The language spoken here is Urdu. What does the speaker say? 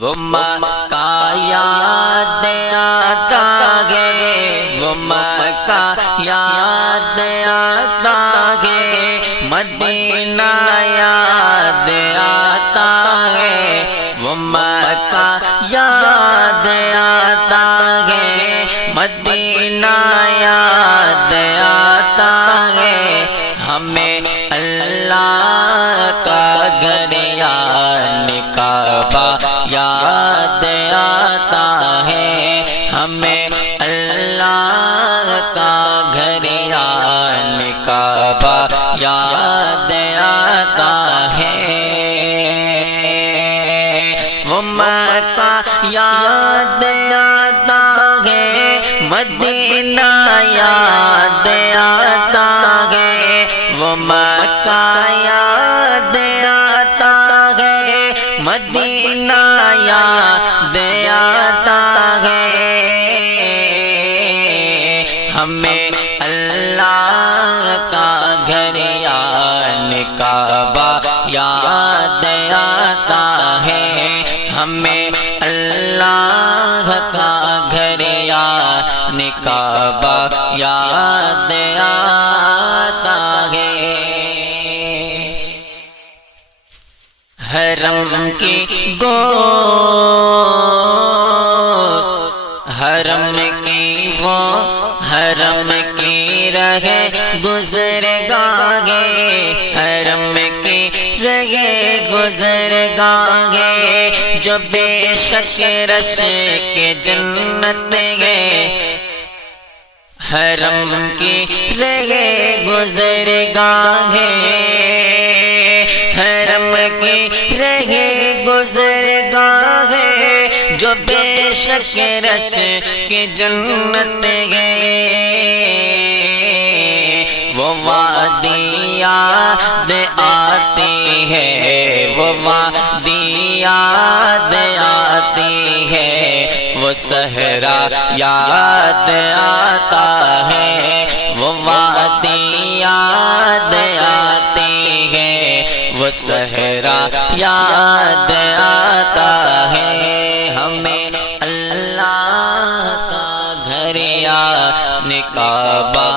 وہ مکہ یاد آتا ہے، وہ مکہ یاد آتا ہے، مدینہ یاد آتا ہے، وہ مکہ یاد آتا ہے، مدینہ یاد آتا ہے، ہمیں اللہ کا گھر یعنی کعبہ یاد آتا ہے، ہمیں اللہ کا گھر یعنی کعبہ یاد آتا ہے، وہ مکہ یاد آتا ہے، مدینہ یاد آتا ہے، وہ مکہ یاد آتا ہے، مدینہ یاد آتا ہے، ہمیں اللہ کا گھر یعنی کعبہ یاد آتا ہے، ہمیں اللہ کا گھر یعنی کعبہ یاد آتا ہے، حرم کی گود، حرم کی وہ حرم کی رہ گزر گاہے، حرم کی رہ گزر گاہے، جو بے شک رش کے جنت ہے، حرم کی رہ گزر گاہے، حرم کی رہ گزر گاہے، جو بے شک رش کی جنت ہے، وہ وادی یاد آتی ہے، وہ وادی یاد آتی ہے، وہ صحرا یاد آتا ہے، وہ وادی یاد آتی ہے، وہ صحرا یاد آتا ہے، ہمیں اللہ کا گھر یعنی کعبہ